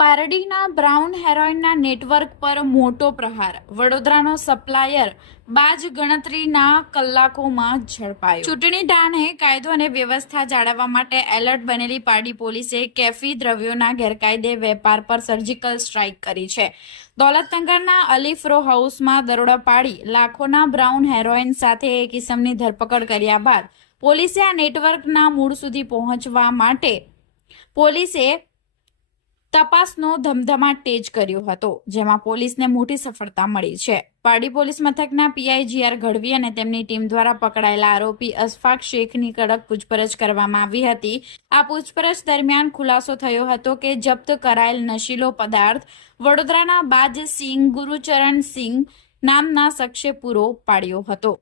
પારડીના brown હેરોઇનના network પર મોટો પ્રહાર. વડોદરાનો સપ્લાયર બાજ ગણતરીના કલાકોમાં ઝડપાયો. ચૂંટણી ઢાણે કાયદો અને વ્યવસ્થા જાળવવા માટે એલર્ટ બનેલી પારડી પોલીસે કેફી દ્રવ્યોના ગેરકાયદે વેપાર પર સર્જિકલ સ્ટ્રાઇક કરી છે. દોલતનગરના અલીફ રો હાઉસમાં દરોડા પાડી લાખોના બ્રાઉન હેરોઇન સાથે એક ઇસમની ધરપકડ કર્યા બાદ પોલીસે આ નેટવર્કના મૂળ સુધી પહોંચવા માટે પોલીસે તપાસનો ધમધમાટ તેજ કર્યો હતો, જેમાં પોલીસને મોટી સફળતા મળી છે. પારડી પોલીસ મથકના પીઆઈ જીઆર ગઢવી અને તેમની ટીમ દ્વારા પકડાયેલા આરોપી અશફાક શેખની કડક પૂછપરછ કરવામાં આવી હતી. આ પૂછપરછ દરમિયાન ખુલાસો થયો હતો કે જપ્ત કરાયેલ નશીલો પદાર્થ વડોદરાના બાજ સિંહ ગુરુચરણ સિંહ નામના શખ્સે પૂરો પાડ્યો હતો.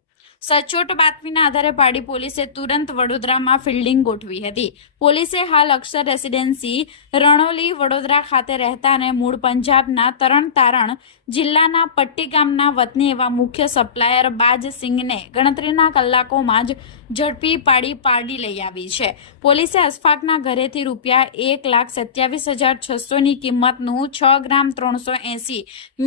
સચોટ બાતમીના આધારે પારડી પોલીસે તુરંત વડોદરામાં ફિલ્ડિંગ ગોઠવી હતી. પોલીસે હાલ અક્ષર રેસિડેન્સી રણોલી વડોદરા ખાતે રહેતા અને મૂળ પંજાબના તરણ તારણ જિલ્લાના પટ્ટી ગામના વતની એવા મુખ્ય સપ્લાયર બાજ સિંહને ગણતરીના કલાકોમાં જ ઝડપી પાડી પારડી લઈ આવી છે. પોલીસે અશફાકના ઘરેથી રૂપિયા 1,27,600ની કિંમતનું 6 ગ્રામ 380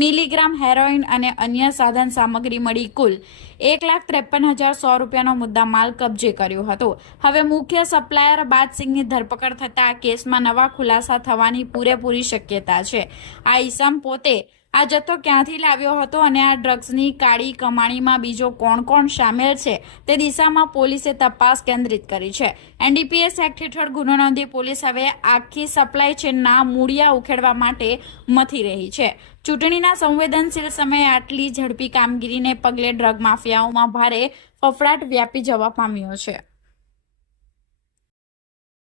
મિલીગ્રામ હેરોઇન અને અન્ય સાધન સામગ્રી મળી કુલ 1,53,100 રૂપિયાનો મુદ્દા માલ કબજે કર્યો હતો. હવે મુખ્ય સપ્લાયર બાજ સિંહની ધરપકડ થતા આ કેસમાં નવા ખુલાસા થવાની પૂરેપૂરી શક્યતા છે. આ ઈસમ પોતે આ જથ્થો ક્યાંથી લાવ્યો હતો અને આ ડ્રગ્સની કાળી કમાણીમાં બીજો કોણ કોણ સામેલ છે તે દિશામાં પોલીસે તપાસ કેન્દ્રિત કરી છે. એનડીપીએસ એક્ટ હેઠળ ગુનો નોંધી પોલીસ હવે આખી સપ્લાય ચેનના મૂળિયા ઉખેડવા માટે મથી રહી છે. ચૂંટણીના સંવેદનશીલ સમયે આટલી ઝડપી કામગીરીને પગલે ડ્રગ માફિયાઓમાં ભારે ફફડાટ વ્યાપી જવા પામ્યો છે.